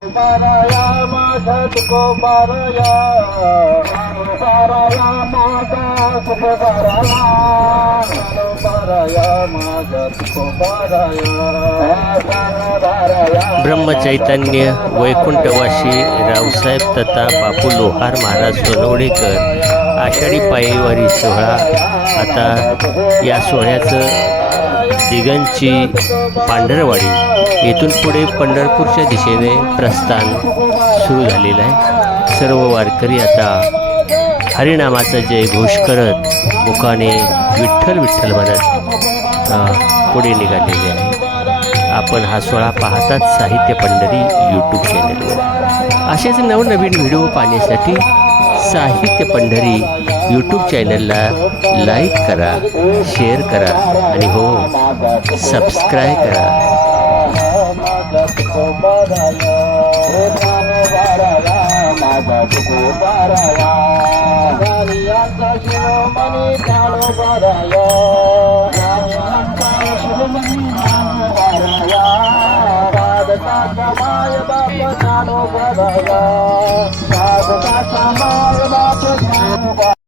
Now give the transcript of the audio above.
Paraya, Mother, Paraya, Paraya, Mother, Paraya, Paraya, Mother, Paraya, Paraya, Mother, Paraya, Paraya, Mother, Brahmachaitanya वैकुंठवासी Raosaheb तथा बापू लोहार महाराज सोनवडेकर आषाढी पायवारी सोहळा. आता या सोहळ्याचं दिगंची पांढरवाडी. येथून पुढे पंढरपूरच्या दिशेने प्रस्थान सुरू झालेलं आहे. सर्व वारकरी आता हरिनामाचा जय घोष करत मुखाने विठ्ठल विठ्ठल म्हणत पुढे निघालेले आहे आपण हा सोहळा पाहतात साहित्य पंढरी यूट्यूब चॅनलवर असेच नवनवीन व्हिडिओ पाहण्यासाठी साहित्य पंढरी यूट्यूब चॅनलला लाईक करा शेअर करा आणि हो सबस्क्राईब करा. साधकाचा माय बाप काळो बाराया साधकाचा माय बाप काळो